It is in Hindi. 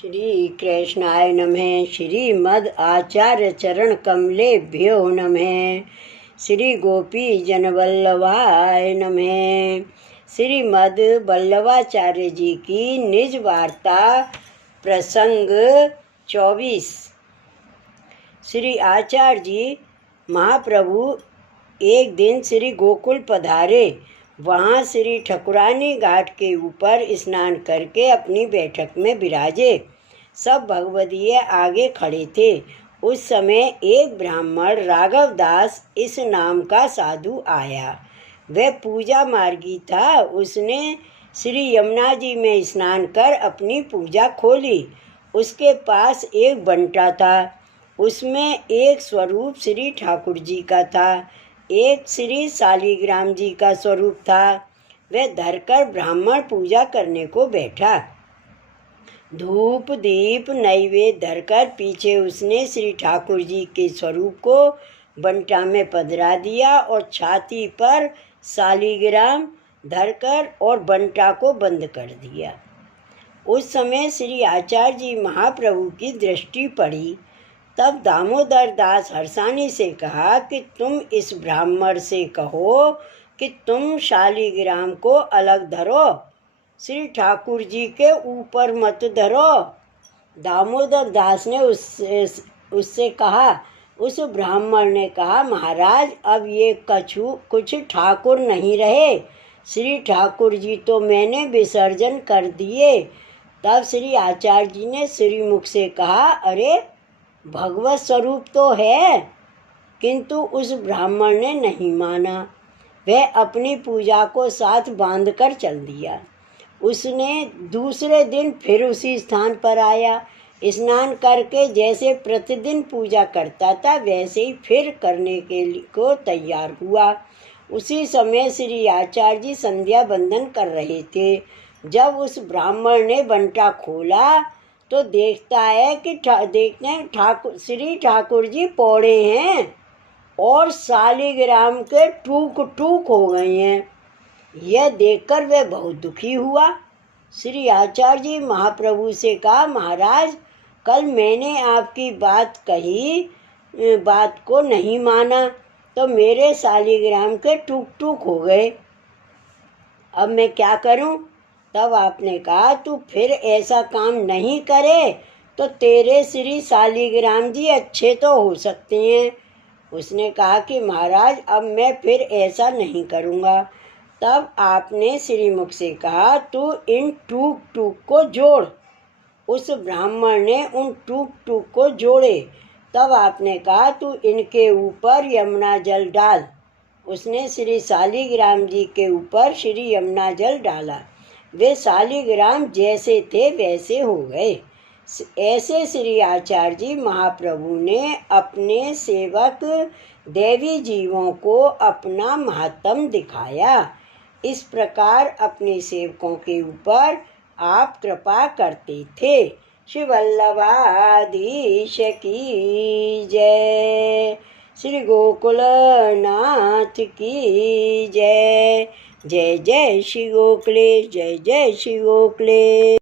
श्री कृष्णाय नमः। श्रीमद् आचार्य चरण कमलेभ्यो नमः। श्री गोपी जनवल्लभाय नमः। श्रीमद् वल्लभाचार्य जी की निज वार्ता प्रसंग 24। श्री आचार्य जी महाप्रभु एक दिन श्री गोकुल पधारे। वहाँ श्री ठकुरानी घाट के ऊपर स्नान करके अपनी बैठक में विराजे। सब भगवदीय आगे खड़े थे। उस समय एक ब्राह्मण राघव दास इस नाम का साधु आया। वह पूजा मार्गी था। उसने श्री यमुना जी में स्नान कर अपनी पूजा खोली। उसके पास एक बंटा था। उसमें एक स्वरूप श्री ठाकुर जी का था, एक श्री शालिग्राम जी का स्वरूप था। वह धरकर ब्राह्मण पूजा करने को बैठा। धूप दीप नैवेद्य धरकर पीछे उसने श्री ठाकुर जी के स्वरूप को बंटा में पधरा दिया और छाती पर शालिग्राम धरकर और बंटा को बंद कर दिया। उस समय श्री आचार्य जी महाप्रभु की दृष्टि पड़ी। तब दामोदर दास हर्षानी से कहा कि तुम इस ब्राह्मण से कहो कि तुम शालिग्राम को अलग धरो, श्री ठाकुर जी के ऊपर मत धरो। दामोदर दास ने उससे कहा। उस ब्राह्मण ने कहा, महाराज अब ये कुछ ठाकुर नहीं रहे। श्री ठाकुर जी तो मैंने विसर्जन कर दिए। तब श्री आचार्य जी ने श्रीमुख से कहा, अरे भगवत स्वरूप तो है। किंतु उस ब्राह्मण ने नहीं माना। वह अपनी पूजा को साथ बांधकर चल दिया। उसने दूसरे दिन फिर उसी स्थान पर आया। स्नान करके जैसे प्रतिदिन पूजा करता था वैसे ही फिर करने को तैयार हुआ। उसी समय श्री आचार्य जी संध्या बंदन कर रहे थे। जब उस ब्राह्मण ने बंटा खोला तो देखता है कि श्री ठाकुर जी पौड़े हैं और शालिग्राम के टूक टूक हो गए हैं। यह देखकर वह बहुत दुखी हुआ। श्री आचार्य जी महाप्रभु से कहा, महाराज कल मैंने आपकी बात को नहीं माना तो मेरे शालिग्राम के टूक टूक हो गए। अब मैं क्या करूं? तब आपने कहा, तू फिर ऐसा काम नहीं करे तो तेरे श्री शालिग्राम जी अच्छे तो हो सकते हैं। उसने कहा कि महाराज अब मैं फिर ऐसा नहीं करूँगा। तब आपने श्रीमुख से कहा, तू इन टूक टूक को जोड़। उस ब्राह्मण ने उन टूक टूक को जोड़े। तब आपने कहा, तू इनके ऊपर यमुना जल डाल। उसने श्री शालिग्राम जी के ऊपर श्री यमुना जल डाला। वे शालिग्राम जैसे थे वैसे हो गए। ऐसे श्री आचार्य जी महाप्रभु ने अपने सेवक देवी जीवों को अपना महात्म दिखाया। इस प्रकार अपने सेवकों के ऊपर आप कृपा करते थे। श्री वल्लभाधीश की जय। श्री गोकुलनाथ की जय। जय जय श्री गोखले, जय जय श्री गोखले।